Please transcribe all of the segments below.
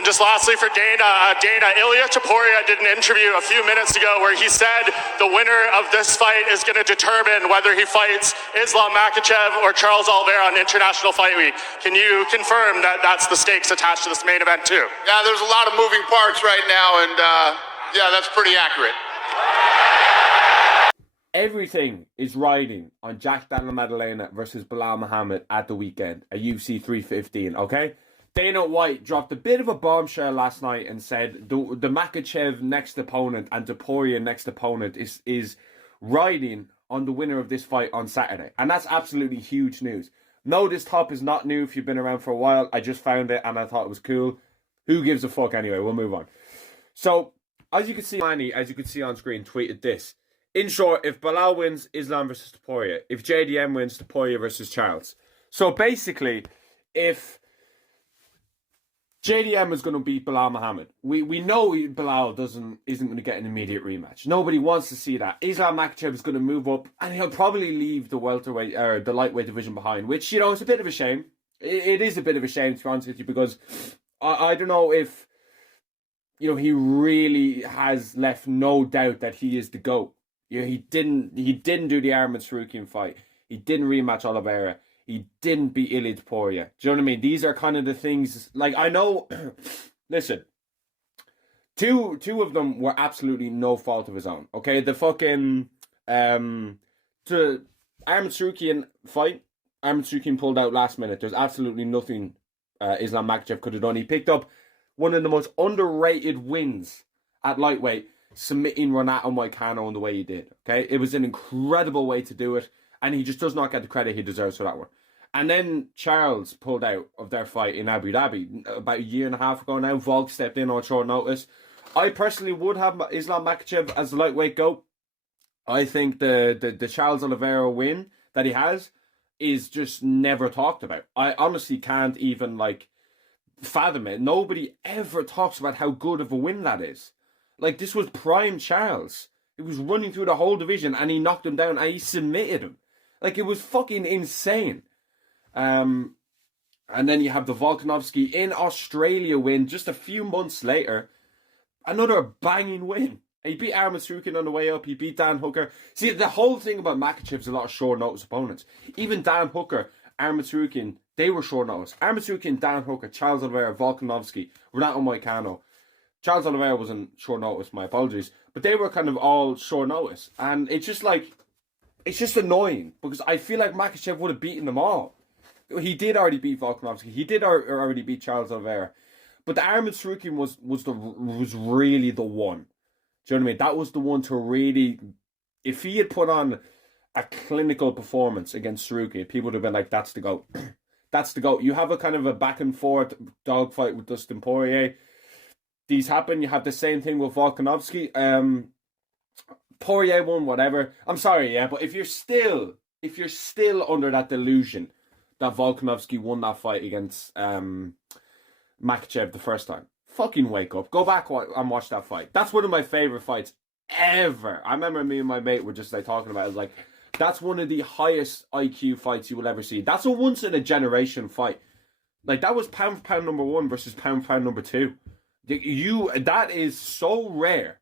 And just lastly for Dana, Ilya Topuria did an interview a few minutes ago where he said the winner of this fight is going to determine whether he fights Islam Makhachev or Charles Oliveira on International Fight Week. Can you confirm that that's the stakes attached to this main event too? Yeah, there's a lot of moving parts right now, and yeah, that's pretty accurate. Everything is riding on Jack Della Maddalena versus Belal Muhammad at the weekend at UFC 315, okay? Dana White dropped a bit of a bombshell last night and said the Makhachev next opponent and Topuria next opponent is riding on the winner of this fight on Saturday. And that's absolutely huge news. No, this top is not new if you've been around for a while. I just found it and I thought it was cool. Who gives a fuck anyway? We'll move on. So, as you can see, Manny, as you can see on screen, tweeted this. In short, if Belal wins, Islam versus Topuria. If JDM wins, Topuria versus Charles. So basically, if JDM is going to beat Belal Muhammad, we know Belal isn't going to get an immediate rematch. Nobody wants to see that. Islam Makhachev is going to move up, and he'll probably leave the welterweight or the lightweight division behind, which, you know, is a bit of a shame. It is a bit of a shame, to be honest with you, because I don't know if, you know, he really has left no doubt that he is the GOAT. You know, he didn't do the Arman Sarukian fight. He didn't rematch Oliveira. He didn't beat Ilya Topuria. Do you know what I mean? These are kind of the things, like, I know, listen, two of them were absolutely no fault of his own, okay? The fucking, the Arman Sarukian fight, Arman Sarukian pulled out last minute. There's absolutely nothing Islam Makhachev could have done. He picked up one of the most underrated wins at lightweight, submitting Renato Moicano in the way he did, okay? It was an incredible way to do it, and he just does not get the credit he deserves for that one. And then Charles pulled out of their fight in Abu Dhabi about a year and a half ago now. Volk stepped in on short notice. I personally would have Islam Makhachev as the lightweight GOAT. I think the Charles Oliveira win that he has is just never talked about. I honestly can't even, like, fathom it. Nobody ever talks about how good of a win that is. Like, this was prime Charles. He was running through the whole division and he knocked him down and he submitted him. Like, it was fucking insane. And then you have the Volkanovski in Australia win just a few months later. Another banging win. He beat Arman Sarukian on the way up. He beat Dan Hooker. See, the whole thing about Makhachev is a lot of short notice opponents. Even Dan Hooker, Arman Sarukian, they were short notice. Arman Sarukian, Dan Hooker, Charles Oliveira, Volkanovski, Renato Moicano. Charles Oliveira wasn't short notice, my apologies. But they were kind of all short notice. And it's just like, it's just annoying. Because I feel like Makhachev would have beaten them all. He did already beat Volkanovski. He did already beat Charles Oliveira. But the Arman Sarukian was really the one. Do you know what I mean? That was the one to really... If he had put on a clinical performance against Sarukian, people would have been like, that's the GOAT. That's the GOAT. You have a kind of a back and forth dogfight with Dustin Poirier. These happen. You have the same thing with Volkanovski. Poirier won, whatever. I'm sorry, yeah, but if you're still under that delusion that Volkanovski won that fight against Makhachev the first time, fucking wake up. Go back and watch that fight. That's one of my favorite fights ever. I remember me and my mate were just like talking about it. Like, that's one of the highest IQ fights you will ever see. That's a once in a generation fight. Like, that was pound for pound number 1 versus pound for pound number 2. That is so rare.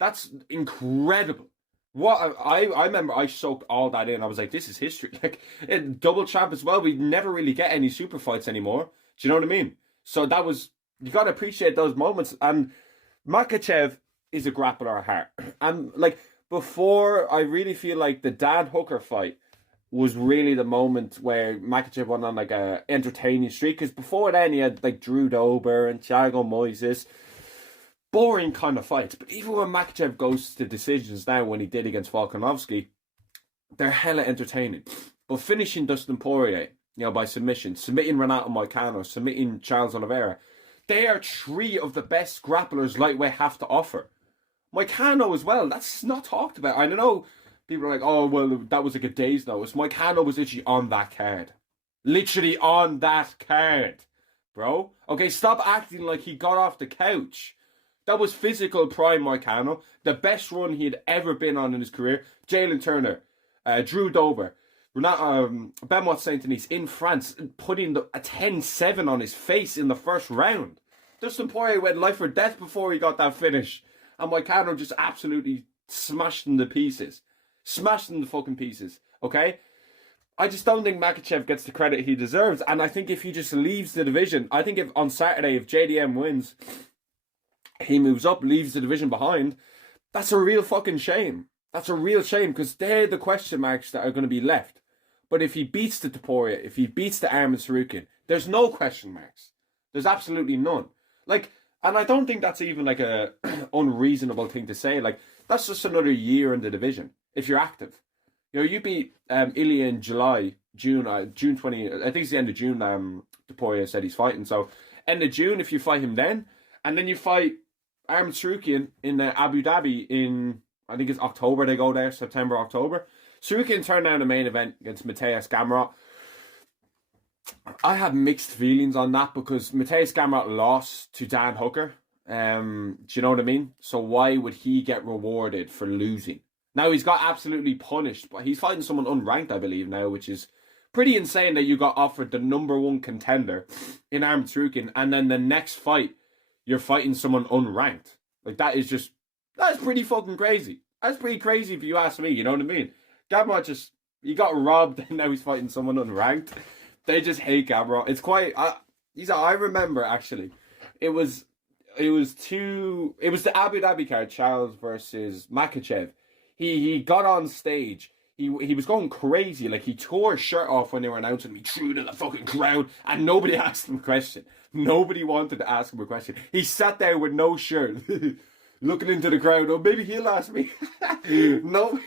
That's incredible. What I remember, I soaked all that in. I was like, this is history. Like, double champ as well. We never really get any super fights anymore. Do you know what I mean? So that was, you got to appreciate those moments. And Makhachev is a grappler at heart. And like, before, I really feel like the Dan Hooker fight was really the moment where Makhachev went on like a entertaining streak. Because before then, he had like Drew Dober and Thiago Moises. Boring kind of fights. But even when Makhachev goes to decisions now, when he did against Volkanovski, they're hella entertaining. But finishing Dustin Poirier, you know, by submission, submitting Renato Moicano, submitting Charles Oliveira, they are 3 of the best grapplers lightweight have to offer. Moicano as well, that's not talked about. I know people are like, oh, well, that was like a day's notice. Moicano was literally on that card. Literally on that card, bro. Okay, stop acting like he got off the couch. That was physical prime Moicano. The best run he had ever been on in his career. Jalen Turner, Drew Dober, Benoit Saint-Denis in France, putting a 10-7 on his face in the first round. Dustin Poirier went life or death before he got that finish. And Moicano just absolutely smashed him to pieces. Smashed him to fucking pieces. Okay? I just don't think Makhachev gets the credit he deserves. And I think if he just leaves the division, I think if on Saturday, if JDM wins, he moves up, leaves the division behind, that's a real fucking shame. That's a real shame because they're the question marks that are going to be left. But if he beats the Topuria, if he beats the Arman Tsarukyan, there's no question marks. There's absolutely none. Like, and I don't think that's even like a unreasonable thing to say. Like, that's just another year in the division if you're active. You know, you beat Ilya in June 20. I think it's the end of June. Topuria said he's fighting. So end of June, if you fight him then, and then you fight Arman Tsarukyan in Abu Dhabi in, I think it's October. They go there, September, October. Tsarukyan turned down the main event against Mateusz Gamrot. I have mixed feelings on that because Mateusz Gamrot lost to Dan Hooker. Do you know what I mean? So why would he get rewarded for losing? Now he's got absolutely punished, but he's fighting someone unranked, I believe, now, which is pretty insane that you got offered the number one contender in Arman Tsarukyan, and then the next fight you're fighting someone unranked. Like that's pretty fucking crazy. That's pretty crazy if you ask me. You know what I mean? Gamrot he got robbed, and now he's fighting someone unranked. They just hate Gamrot. It's quite. I remember actually, it was the Abu Dhabi card, Charles versus Makhachev. He got on stage. He was going crazy. Like, he tore his shirt off when they were announcing him. He threw it in the fucking crowd, and nobody asked him a question. Nobody wanted to ask him a question. He sat there with no shirt, looking into the crowd. Oh, maybe he'll ask me. No,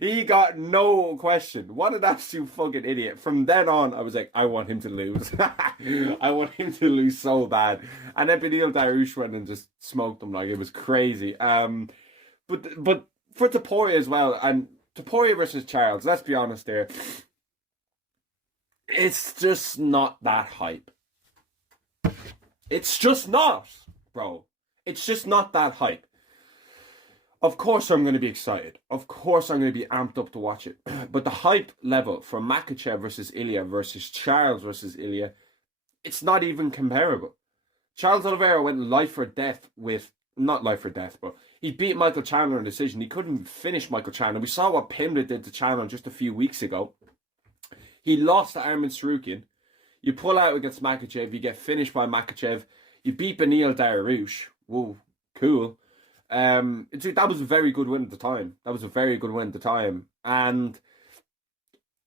he got no question. What an absolute fucking idiot. From then on, I was like, I want him to lose. I want him to lose so bad. And then Beneil Dariush went and just smoked him. Like, it was crazy. But for Topuria as well, and Topuria versus Charles, let's be honest there, it's just not that hype. It's just not, bro. It's just not that hype. Of course I'm going to be excited. Of course I'm going to be amped up to watch it. But the hype level for Makhachev versus Ilya versus Charles versus Ilya, it's not even comparable. Charles Oliveira went life or death with, not life or death, but he beat Michael Chandler in decision. He couldn't finish Michael Chandler. We saw what Pimblett did to Chandler just a few weeks ago. He lost to Arman Tsarukyan. You pull out against Makhachev, you get finished by Makhachev. You beat Beneil Dariush. Whoa, cool. That was a very good win at the time. And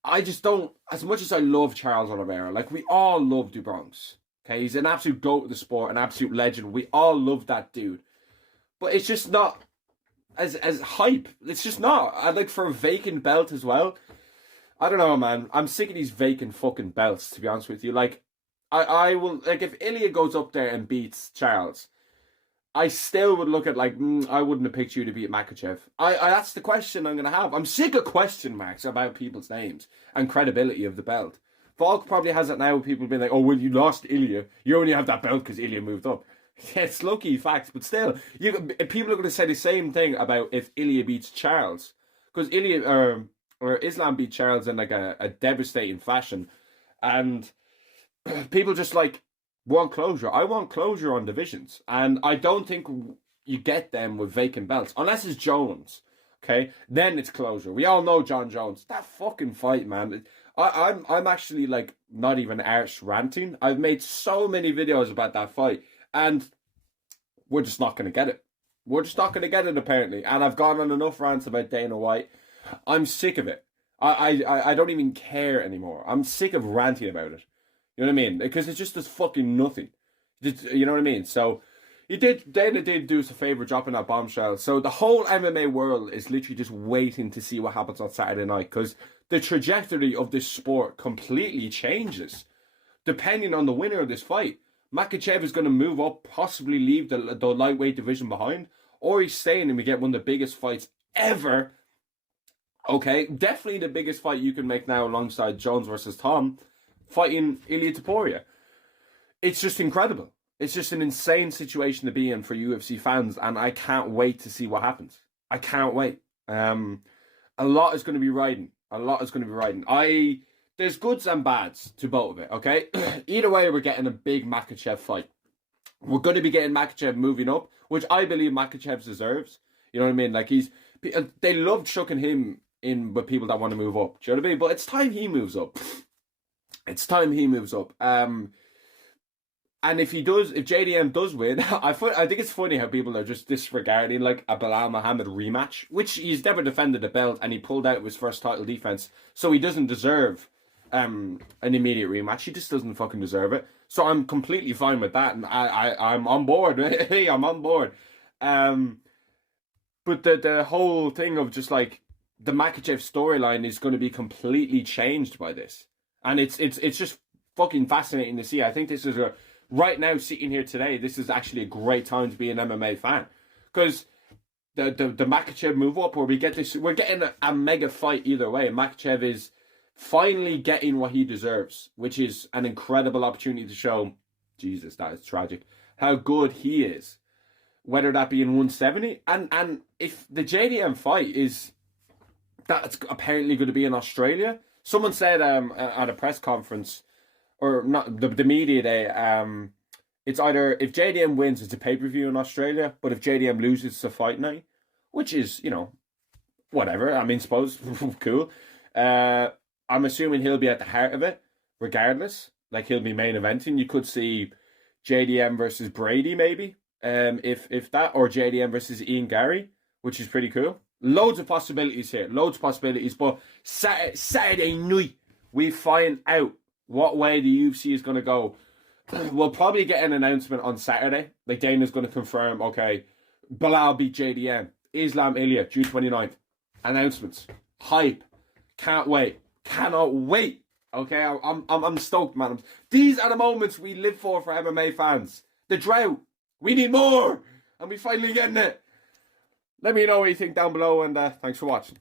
I just don't, as much as I love Charles Oliveira, like we all love Du Bronx. Okay, he's an absolute goat of the sport, an absolute legend. We all love that dude. But it's just not as hype. It's just not. I like for a vacant belt as well. I don't know, man. I'm sick of these vacant fucking belts, to be honest with you. Like, I will, like, if Ilya goes up there and beats Charles, I still would look at, like, I wouldn't have picked you to beat Makhachev. That's the question I'm going to have. I'm sick of question marks about people's names and credibility of the belt. Volk probably has it now with people being like, oh, well, you lost Ilya. You only have that belt because Ilya moved up. Yeah, it's lucky facts, but still, people are going to say the same thing about if Ilya beats Charles. Because Ilya, or Islam beat Charles in like a devastating fashion. And people just like want closure. I want closure on divisions. And I don't think you get them with vacant belts. Unless it's Jones. Okay? Then it's closure. We all know John Jones. That fucking fight, man. I'm actually like not even arse ranting. I've made so many videos about that fight. And we're just not going to get it. We're just not going to get it, apparently. And I've gone on enough rants about Dana White. I'm sick of it. I don't even care anymore. I'm sick of ranting about it. You know what I mean? Because it just does fucking nothing. You know what I mean? So, Dana did do us a favour dropping that bombshell. So the whole MMA world is literally just waiting to see what happens on Saturday night. Because the trajectory of this sport completely changes. Depending on the winner of this fight. Makhachev is going to move up, possibly leave the lightweight division behind. Or he's staying and we get one of the biggest fights ever. Okay, definitely the biggest fight you can make now alongside Jones versus Tom, fighting Ilya Topuria. It's just incredible. It's just an insane situation to be in for UFC fans, and I can't wait to see what happens. I can't wait. A lot is going to be riding. There's goods and bads to both of it, okay? Either way, we're getting a big Makhachev fight. We're going to be getting Makhachev moving up, which I believe Makhachev deserves. You know what I mean? Like they love chucking him in with people that want to move up. Do you know what I mean? But it's time he moves up. It's time he moves up. And if JDM does win, I think it's funny how people are just disregarding like a Belal Muhammad rematch, which he's never defended the belt and he pulled out of his first title defense, so he doesn't deserve an immediate rematch. He just doesn't fucking deserve it. So I'm completely fine with that, and I'm on board. Hey, I'm on board. But the whole thing of just like the Makhachev storyline is going to be completely changed by this, and it's just fucking fascinating to see. I think this is right now, sitting here today, this is actually a great time to be an MMA fan, because the Makhachev move up, where we're getting a mega fight either way. Makhachev is finally getting what he deserves, which is an incredible opportunity to show, Jesus, that is tragic, how good he is, whether that be in 170, and if the JDM fight that's apparently going to be in Australia. Someone said at a press conference, or not the media day, it's either if JDM wins, it's a pay-per-view in Australia, but if JDM loses, it's a fight night, which is, whatever. I mean, suppose, cool. I'm assuming he'll be at the heart of it, regardless. Like, he'll be main eventing. You could see JDM versus Brady, maybe, if that, or JDM versus Ian Gary, which is pretty cool. Loads of possibilities here, but Saturday night, we find out what way the UFC is going to go. We'll probably get an announcement on Saturday. Like, Dana's going to confirm, okay, Belal beat JDM. Islam Ilya, June 29th. Announcements. Hype. Can't wait. Cannot wait. Okay, I'm stoked, man. These are the moments we live for MMA fans. The drought. We need more. And we finally getting it. Let me know what you think down below, and thanks for watching.